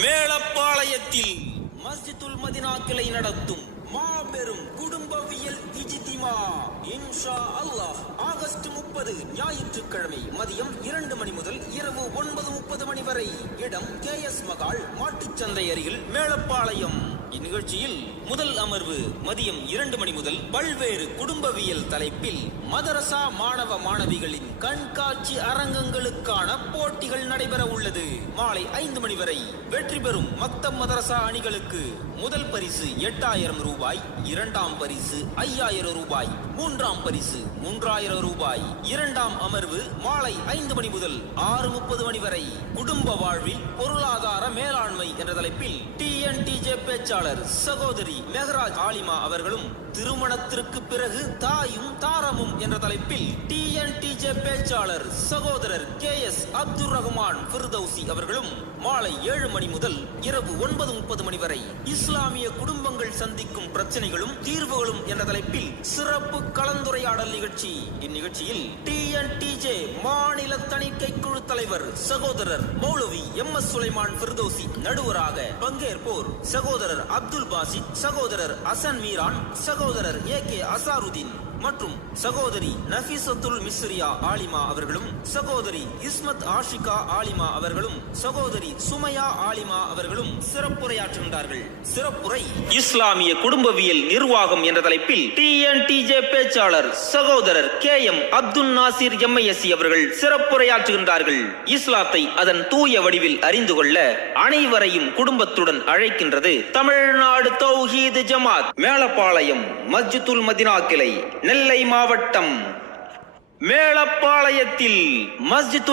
மேலப்பாளையத்தில் Masjidul Medina கிளை நடத்தும் மாபெரும் குடும்பவியல் இஜ்திமா இன்ஷா அல்லாஹ் ஆகஸ்ட் 30 ஞாயிற்றுக்கிழமை மதியம் 2 மணி முதல் இரவு 9:30 மணி வரை. இடம் KS மகால் மாட்டுச்சந்தை அருகில் மேலப்பாளையம். இந்நிகழ்ச்சியில் முதல் அமர்வு மதியம் 2 மணி முதல் பல்வேறு குடும்பவியல் தலைப்பில் மதரசா மாணவ மாணவிகளின் கண்காட்சி அரங்கங்களுக்கான போட்டிகள் நடைபெற உள்ளது. மாலை 5 மணி வரை வெற்றி பெறும் மக்தப் மதரசா அணிகளுக்கு முதல் பரிசு 8000 ரூபாய், இரண்டாம் பரிசு 5000 ரூபாய், மூன்றாம் பரிசு 3000 ரூபாய். இரண்டாம் அமர்வு மாலை 5 மணி முதல் 6:30 மணி வரை. குடும்ப வாழ்வில் பொருளாதார மேலாண்மை என்ற தலைப்பில் TNTJ பேச்சாளர் சகோதரி மெஹராஜ் ஆலிமா அவர்களும், திருமணத்திற்கு பிறகு தாயும் தாரமும் என்ற தலைப்பில் TNTJ பேச்சாளர் சகோதரர் KS அப்துல் ரஹ்மான் ஃபிர்தௌசி அவர்களும் மாலை 7 மணி முதல் இரவு 9:30 மணி வரை இஸ்லாமிய குடும்பங்கள் சந்திக்கும் பிரச்சனைகளும் தீர்வுகளும் என்ற தலைப்பில் சிறப்பு கலந்துரையாடல் நிகழ்ச்சி. இந்நிகழ்ச்சியில் TNTJ மாநில தணிக்கை குழு தலைவர் சகோதரர் மௌலவி MS சுலைமான் ஃபிர்தௌசி நடுவராக. பங்கேற்போர் சகோதரர் அப்துல் பாசித், சகோதரர் அசன் மீரான், சகோதரர் AK அசாருதீன் மற்றும் சகோதரி நஃபீசத்துல் மிஸ்ரியா ஆலிமா அவர்களும், சகோதரி இஸ்மத் ஆஷிகா ஆலிமா அவர்களும், சகோதரி சுமையா ஆலிமா அவர்களும் சிறப்புரையாற்றுகின்றார்கள். சிறப்புரை இஸ்லாமிய குடும்பவியல் நிர்வாகம் என்ற தலைப்பில் TNTJ பேச்சாளர் சகோதரர் KM அப்துல் நாசிர் MISC அவர்கள் சிறப்புரையாற்றுகின்றார்கள். இஸ்லாத்தை அதன் தூய வடிவில் அறிந்து கொள்ள அனைவரையும் குடும்பத்துடன் அழைக்கின்றது தமிழ்நாடு தௌஹீத் ஜமாத் மேலப்பாளையம் மஸ்ஜிதுல் மதினா கிளை, நெல்லை மாவட்டம். மேலப்பாளையத்தில் மஸ்ஜிதுல்